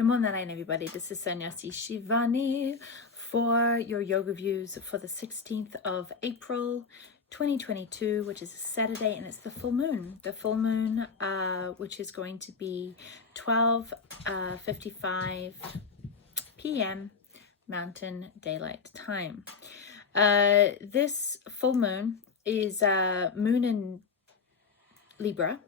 Namo Narayan, everybody. This is Sannyasi Shivani for your yoga views for the 16th of April 2022, which is a Saturday, and it's the full moon. The full moon, which is going to be 12:55 p.m. Mountain Daylight Time. This full moon is moon in Libra.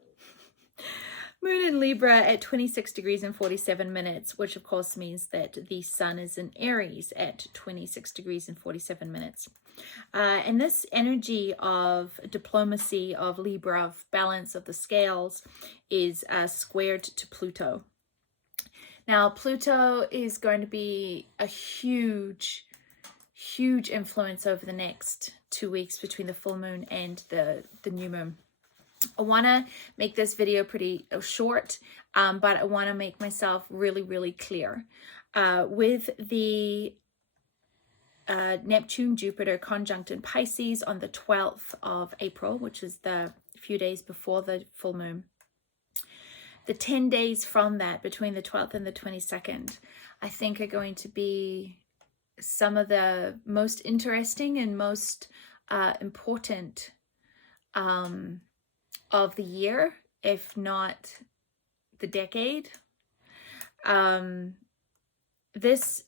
Moon in Libra at 26 degrees and 47 minutes, which of course means that the sun is in Aries at 26 degrees and 47 minutes. And this energy of diplomacy, of Libra, of balance of the scales is squared to Pluto. Now, Pluto is going to be a huge influence over the next 2 weeks between the full moon and the new moon. I want to make this video pretty short, but I want to make myself really clear. With the Neptune-Jupiter conjunct in Pisces on the 12th of April, which is the few days before the full moon, the 10 days from that, between the 12th and the 22nd, I think are going to be some of the most interesting and most important of the year, if not the decade. This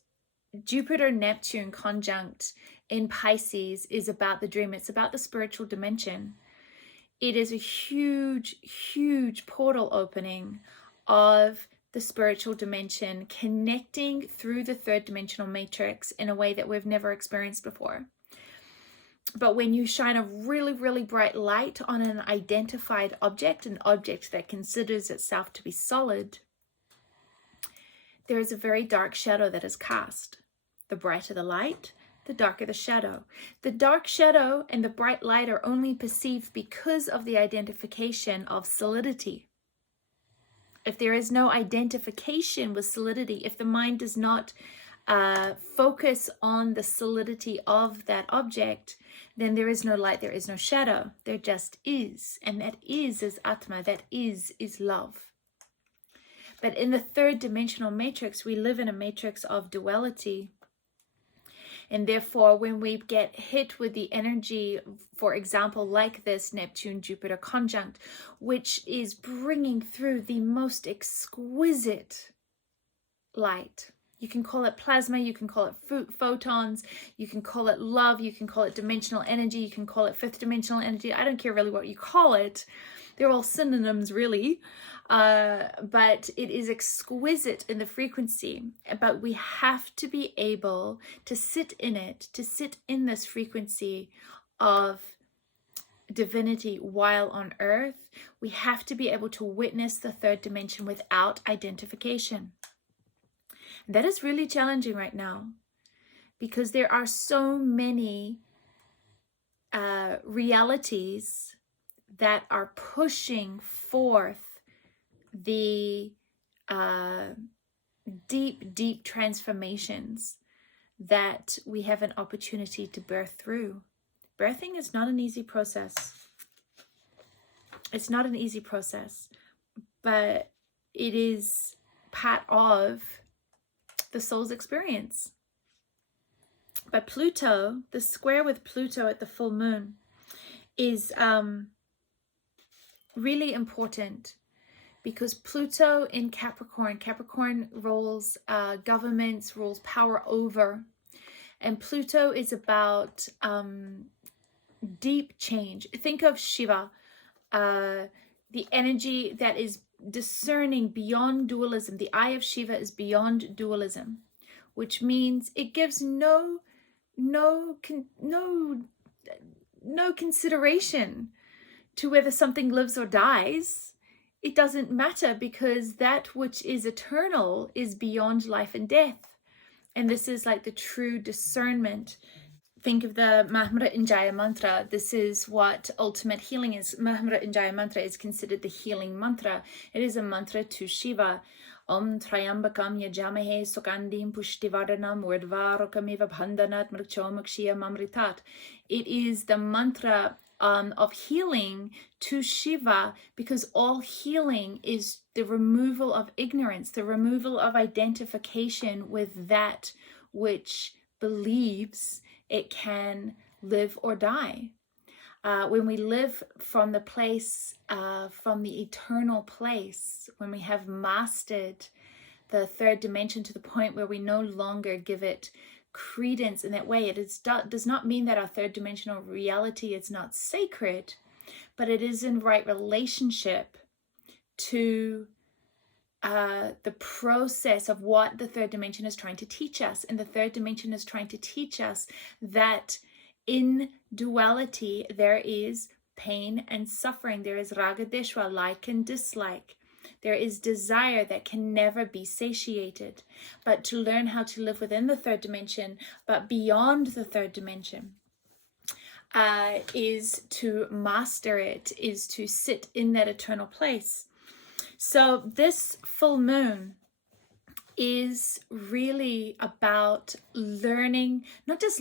Jupiter-Neptune conjunct in Pisces is about the dream. It's about the spiritual dimension. It is a huge portal opening of the spiritual dimension, connecting through the third dimensional matrix in a way that we've never experienced before. But when you shine a really bright light on an identified object, an object that considers itself to be solid, there is a very dark shadow that is cast. The brighter the light, the darker the shadow. The dark shadow and the bright light are only perceived because of the identification of solidity. If there is no identification with solidity, if the mind does not focus on the solidity of that object, then there is no light, there is no shadow, there just is. And that is Atma, that is love. But in the third dimensional matrix, we live in a matrix of duality. And therefore, when we get hit with the energy, for example, like this Neptune-Jupiter conjunct, which is bringing through the most exquisite light. You can call it plasma, you can call it photons, you can call it love, you can call it dimensional energy, you can call it fifth dimensional energy. I don't care really what you call it. They're all synonyms, really. But it is exquisite in the frequency. But we have to be able to sit in it, to sit in this frequency of divinity while on earth. We have to be able to witness the third dimension without identification. That is really challenging right now, because there are so many realities that are pushing forth the deep transformations that we have an opportunity to birth through. Birthing is not an easy process. It's not an easy process, but it is part of the soul's experience. But Pluto, the square with Pluto at the full moon, is really important, because Pluto in Capricorn rules governments, rules power over, and Pluto is about deep change. Think of Siva, the energy that is discerning beyond dualism. The eye of Shiva is beyond dualism, which means it gives no consideration to whether something lives or dies. It doesn't matter, because that which is eternal is beyond life and death. And this is like the true discernment. Think of the Mahamrityunjaya mantra. This is what ultimate healing is. Mahamrityunjaya mantra is considered the healing mantra. It is a mantra to Shiva. Om Trayambakam Yajamahe Sukandim Pushtivaranam Urdvarokamiva Bhandanat Mrchomakshia Mamritat. It is the mantra of healing to Shiva, because all healing is the removal of ignorance, the removal of identification with that which believes it can live or die. When we live from the place, from the eternal place, when we have mastered the third dimension to the point where we no longer give it credence in that way, does not mean that our third dimensional reality is not sacred, but it is in right relationship to the process of what the third dimension is trying to teach us. And the third dimension is trying to teach us that in duality there is pain and suffering. There is raga deshwa, like and dislike. There is desire that can never be satiated. But to learn how to live within the third dimension, but beyond the third dimension, is to master it, is to sit in that eternal place. So this full moon is really about learning, not just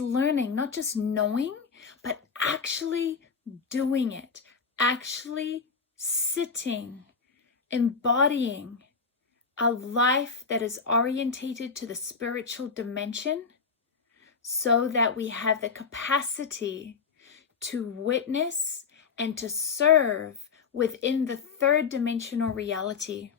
knowing, but actually doing it, actually sitting, embodying a life that is orientated to the spiritual dimension, so that we have the capacity to witness and to serve within the third dimensional reality,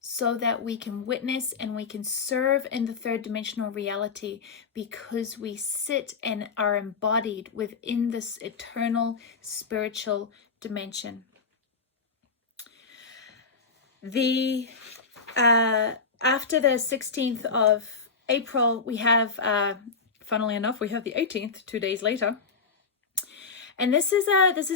so that we can witness and we can serve in the third dimensional reality, because we sit and are embodied within this eternal spiritual dimension. After the 16th of April, we have, funnily enough, we have the 18th, 2 days later. And this is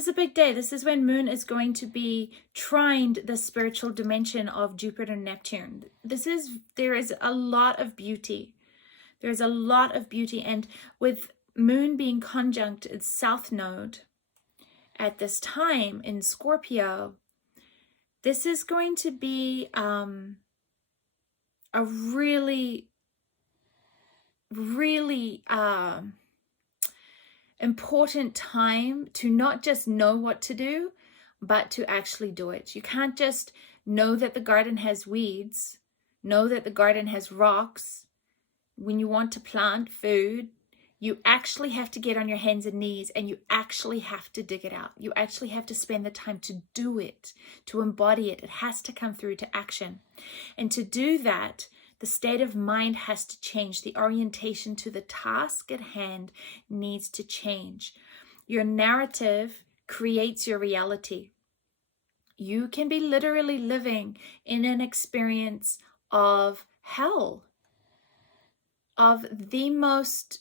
a big day. This is when Moon is going to be trined the spiritual dimension of Jupiter and Neptune. There is a lot of beauty. There's a lot of beauty. And with Moon being conjunct its South Node at this time in Scorpio, this is going to be a really important time to not just know what to do, but to actually do it. You can't just know that the garden has weeds, know that the garden has rocks. When you want to plant food, you actually have to get on your hands and knees, and you actually have to dig it out. You actually have to spend the time to do it, to embody it. It has to come through to action. And to do that, the state of mind has to change. The orientation to the task at hand needs to change. Your narrative creates your reality. You can be literally living in an experience of hell, of the most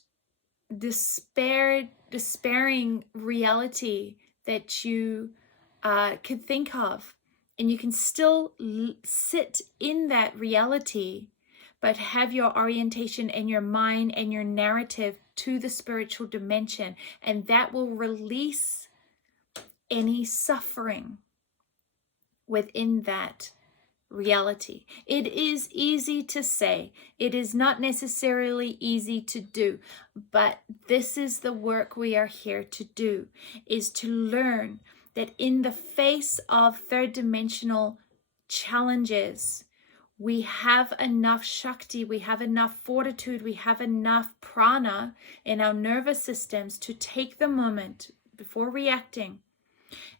despairing reality that you could think of. And you can still sit in that reality, but have your orientation and your mind and your narrative to the spiritual dimension. And that will release any suffering within that reality. It is easy to say. It is not necessarily easy to do. But this is the work we are here to do, is to learn that in the face of third dimensional challenges, we have enough Shakti, we have enough fortitude, we have enough prana in our nervous systems to take the moment before reacting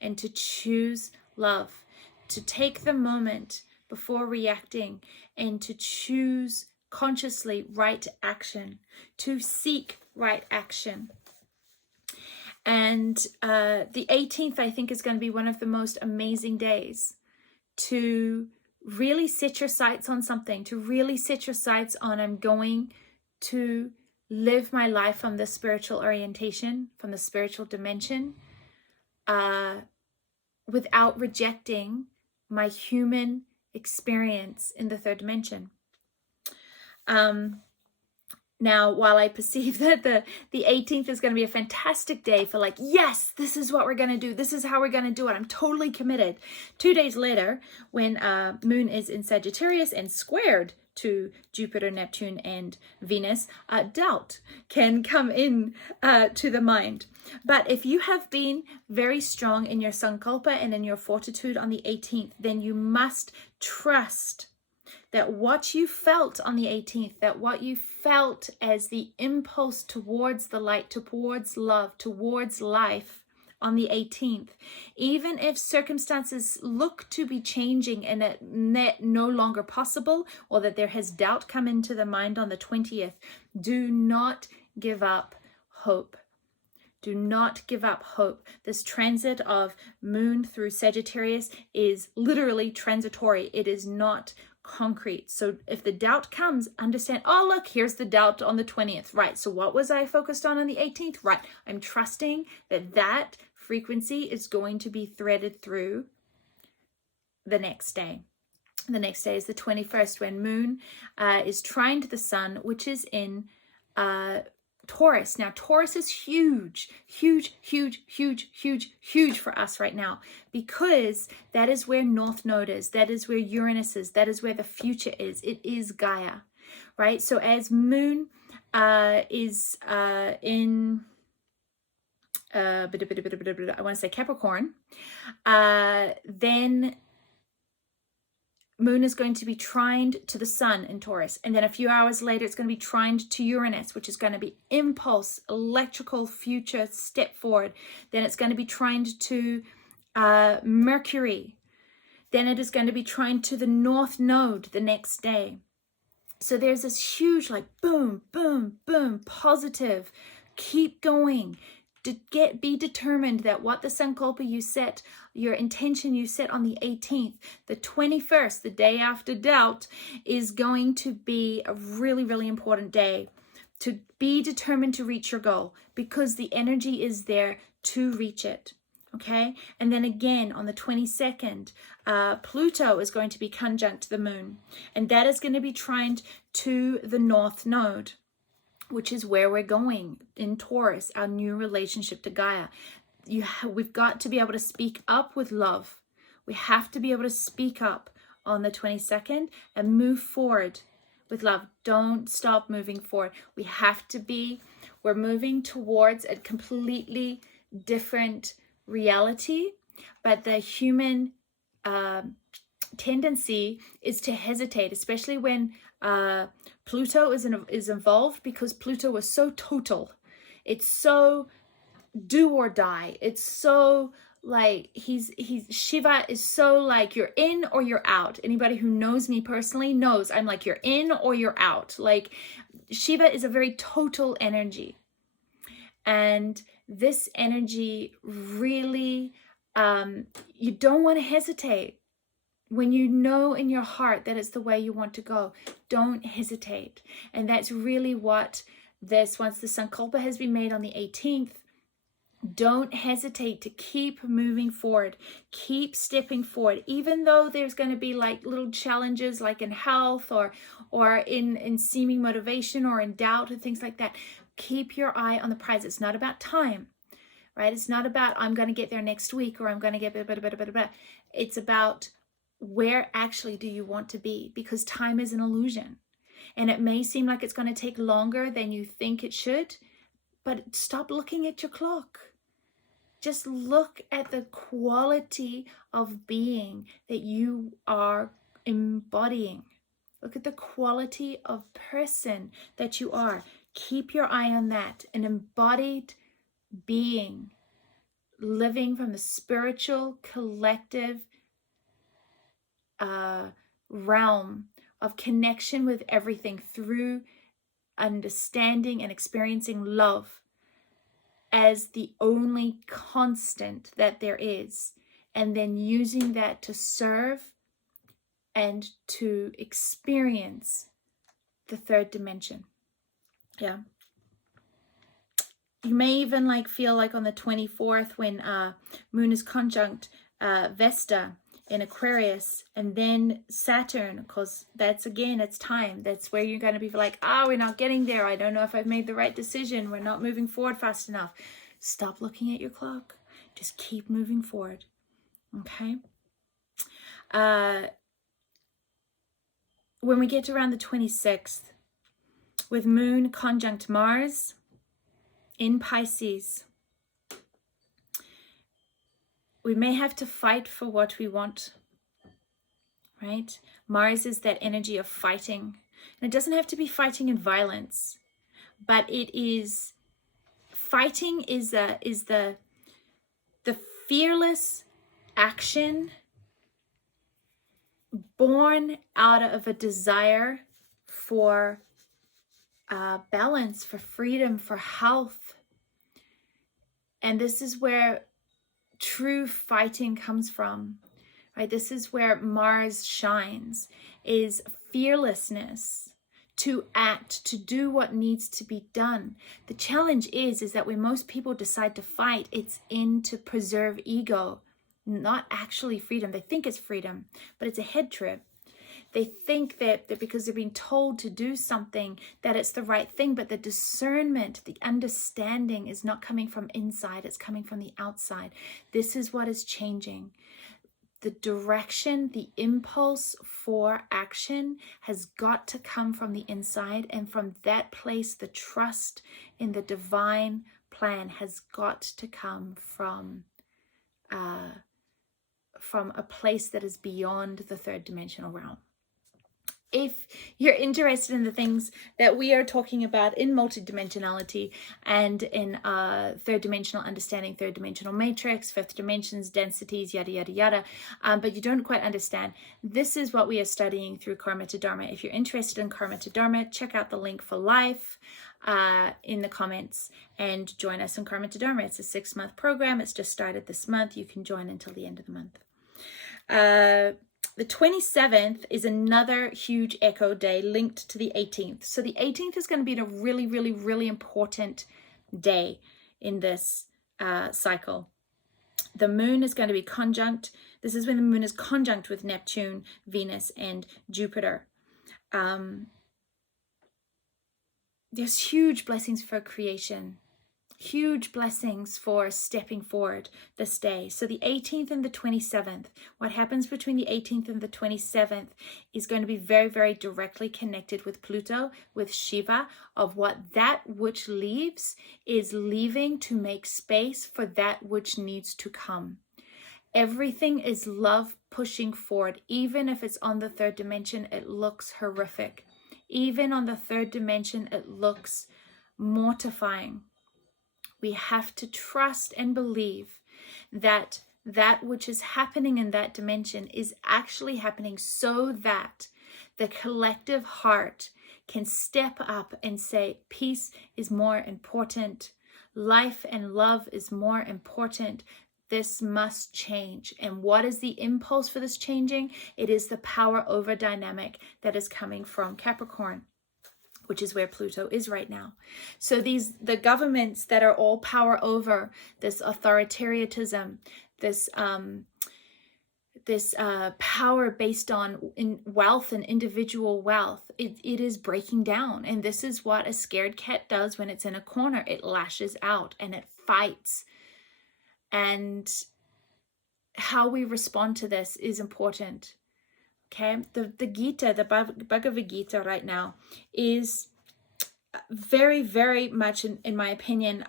and to choose love, to take the moment before reacting and to choose consciously right action, to seek right action. And the 18th, I think, is going to be one of the most amazing days to really set your sights on something, to really set your sights on, I'm going to live my life from the spiritual orientation, from the spiritual dimension, without rejecting my human experience in the third dimension. Now, while I perceive that the 18th is going to be a fantastic day for like, yes, this is what we're going to do. This is how we're going to do it. I'm totally committed. 2 days later, when Moon is in Sagittarius and squared to Jupiter, Neptune, and Venus, doubt can come in to the mind. But if you have been very strong in your Sankalpa and in your fortitude on the 18th, then you must trust that what you felt on the 18th, that what you felt as the impulse towards the light, towards love, towards life on the 18th, even if circumstances look to be changing and it no longer possible, or that there has doubt come into the mind on the 20th, do not give up hope. Do not give up hope. This transit of Moon through Sagittarius is literally transitory. It is not concrete. So if the doubt comes, understand, oh, look, here's the doubt on the 20th. Right. So what was I focused on the 18th? Right. I'm trusting that that frequency is going to be threaded through the next day. The next day is the 21st, when Moon is trine to the Sun, which is in Taurus. Now, Taurus is huge, huge, huge, huge, huge, huge for us right now, because that is where North Node is. That is where Uranus is. That is where the future is. It is Gaia, right? So as Moon is in, I want to say Capricorn, then Moon is going to be trined to the Sun in Taurus. And then a few hours later, it's going to be trined to Uranus, which is going to be impulse, electrical future step forward. Then it's going to be trined to Mercury. Then it is going to be trined to the North Node the next day. So there's this huge, like, boom, boom, boom, positive, keep going. Be determined that what the Sankalpa you set, your intention you set on the 18th, the 21st, the day after doubt, is going to be a really, really important day to be determined to reach your goal, because the energy is there to reach it. Okay. And then again on the 22nd, Pluto is going to be conjunct the Moon, and that is going to be trined to the North Node, which is where we're going in Taurus, our new relationship to Gaia. We've got to be able to speak up with love. We have to be able to speak up on the 22nd and move forward with love. Don't stop moving forward. We're moving towards a completely different reality, but the human tendency is to hesitate, especially when Pluto is involved, because Pluto is so total. It's so do or die. It's so like Shiva is so like you're in or you're out. Anybody who knows me personally knows I'm like you're in or you're out. Like Shiva is a very total energy. And this energy really, you don't want to hesitate. When you know in your heart that it's the way you want to go, don't hesitate. And that's really what once the Sankalpa has been made on the 18th, don't hesitate to keep moving forward, keep stepping forward, even though there's going to be like little challenges like in health or in seeming motivation or in doubt and things like that. Keep your eye on the prize. It's not about time, right? It's not about I'm going to get there next week or I'm going to get It's about where actually do you want to be, because time is an illusion, and it may seem like it's going to take longer than you think it should, but stop looking at your clock. Just look at the quality of being that you are embodying. Look at the quality of person that you are. Keep your eye on that, an embodied being, living from the spiritual collective realm of connection with everything through understanding and experiencing love as the only constant that there is, and then using that to serve and to experience the third dimension. Yeah. You may even like feel like on the 24th when Moon is conjunct Vesta in Aquarius, and then Saturn, because that's, again, it's time. That's where you're going to be like, we're not getting there. I don't know if I've made the right decision. We're not moving forward fast enough. Stop looking at your clock. Just keep moving forward. Okay? When we get to around the 26th, with Moon conjunct Mars in Pisces, we may have to fight for what we want, right? Mars is that energy of fighting. And it doesn't have to be fighting in violence, but it is, fighting is the fearless action born out of a desire for balance, for freedom, for health. And this is where true fighting comes from, right? This is where Mars shines, is fearlessness to act, to do what needs to be done. The challenge is that when most people decide to fight, it's in to preserve ego, not actually freedom. They think it's freedom, but it's a head trip. They think that because they're being told to do something, that it's the right thing, but the discernment, the understanding is not coming from inside, it's coming from the outside. This is what is changing. The direction, the impulse for action has got to come from the inside, and from that place, the trust in the divine plan has got to come from a place that is beyond the third dimensional realm. If you're interested in the things that we are talking about in multidimensionality and in third dimensional understanding, third dimensional matrix, fifth dimensions, densities, yada, yada, yada, but you don't quite understand, this is what we are studying through Karma to Dharma. If you're interested in Karma to Dharma, check out the link for LYFE in the comments and join us in Karma to Dharma. It's a 6-month program. It's just started this month. You can join until the end of the month. The 27th is another huge echo day linked to the 18th. So the 18th is going to be a really, really, really important day in this cycle. The moon is going to be conjunct. This is when the moon is conjunct with Neptune, Venus, and Jupiter. There's huge blessings for creation. Huge blessings for stepping forward this day. So the 18th and the 27th, what happens between the 18th and the 27th is going to be very, very directly connected with Pluto, with Siva, of what that which leaves is leaving to make space for that which needs to come. Everything is love pushing forward. Even if it's on the third dimension, it looks horrific. Even on the third dimension, it looks mortifying. We have to trust and believe that that which is happening in that dimension is actually happening so that the collective heart can step up and say, peace is more important. Life and love is more important. This must change. And what is the impulse for this changing? It is the power over dynamic that is coming from Capricorn, which is where Pluto is right now. So the governments that are all power over, this authoritarianism, this power based on wealth and individual wealth, it is breaking down. And this is what a scared cat does when it's in a corner. It lashes out and it fights. And how we respond to this is important. Okay, the Gita, the Bhagavad Gita right now is very, very much, in my opinion,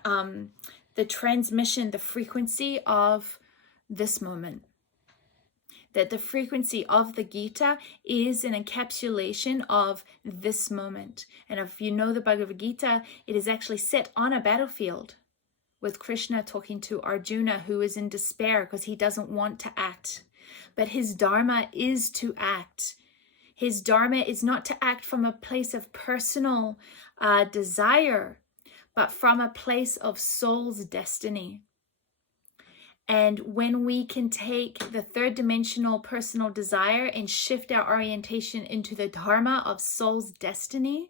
the transmission, the frequency of this moment. That the frequency of the Gita is an encapsulation of this moment. And if you know the Bhagavad Gita, it is actually set on a battlefield with Krishna talking to Arjuna, who is in despair because he doesn't want to act. But his dharma is to act. His dharma is not to act from a place of personal desire, but from a place of soul's destiny. And when we can take the third dimensional personal desire and shift our orientation into the dharma of soul's destiny,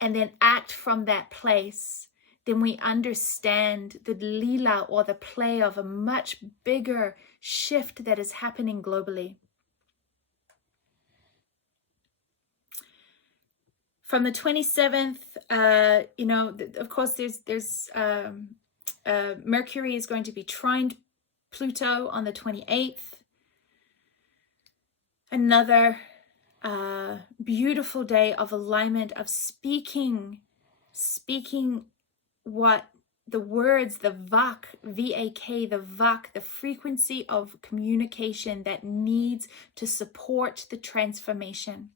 and then act from that place, then we understand the lila, or the play of a much bigger shift that is happening globally. From the 27th, of course, there's Mercury is going to be trined Pluto on the 28th. Another beautiful day of alignment, of speaking what the words, the vak, V-A-K, the vak, the frequency of communication that needs to support the transformation.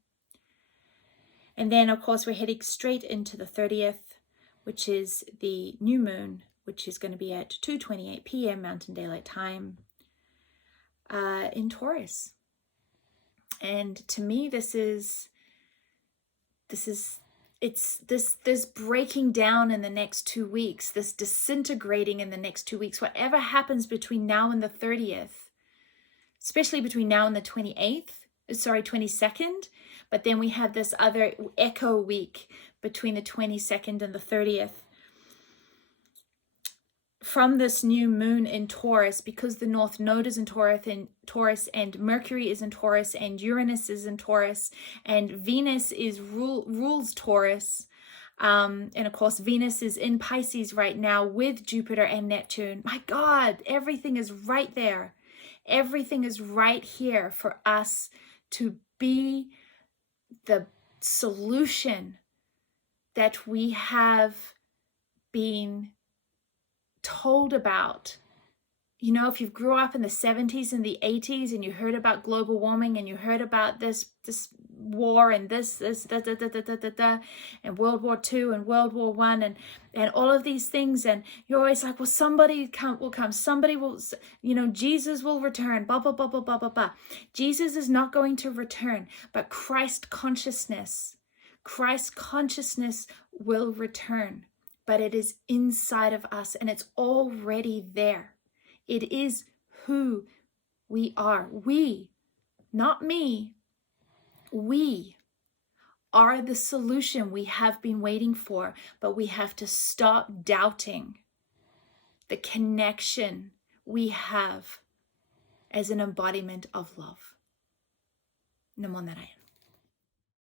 And then, of course, we're heading straight into the 30th, which is the new moon, which is going to be at 2:28 p.m. Mountain Daylight Time in Taurus. And to me, this breaking down in the next 2 weeks, this disintegrating in the next 2 weeks, whatever happens between now and the 30th, especially between now and the 22nd, but then we have this other echo week between the 22nd and the 30th. From this new moon in Taurus, because the North Node is in Taurus, and Mercury is in Taurus, and Uranus is in Taurus, and Venus rules Taurus. And of course, Venus is in Pisces right now with Jupiter and Neptune. My God, everything is right there. Everything is right here for us to be the solution that we have been told about. You know, if you grew up in the 70s and the 80s and you heard about global warming and you heard about this war and this and World War II and World War I and all of these things, and you're always like, well, somebody will come, somebody will, Jesus will return, blah, blah, blah, blah, blah, blah, blah. Jesus is not going to return, but Christ consciousness will return. But it is inside of us, and it's already there. It is who we are. We, not me, we are the solution we have been waiting for, but we have to stop doubting the connection we have as an embodiment of love. Namo Narayan.